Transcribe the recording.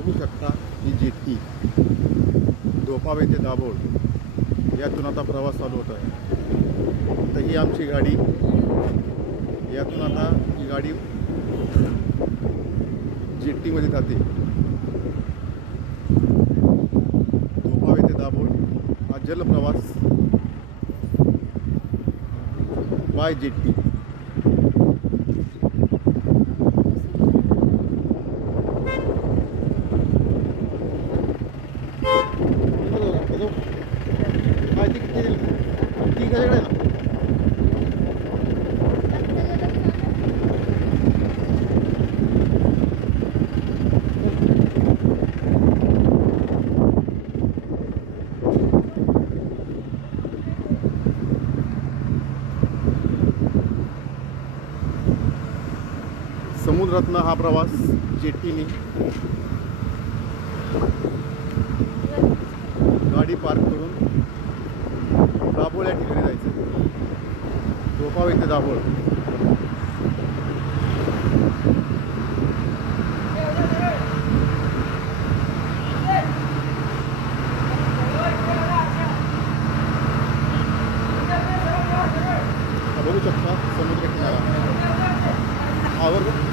बघू शकता ही जेट्टी धोपावे ते दाभोळ यातून आता प्रवास चालू होत आहे. तर ही आमची गाडी. यातून आता ही गाडी जेट्टीमध्ये जाते. धोपावे ते दाभोळ हा जलप्रवास. Bye jetty. ठीक आहे ना समुद्रातनं हा प्रवास जेटीने गाडी पार्क करून त्या ठिकाणी जायचं. झोपाव इथे दाभोळ. बघू शकता समुद्र किनारा. आवर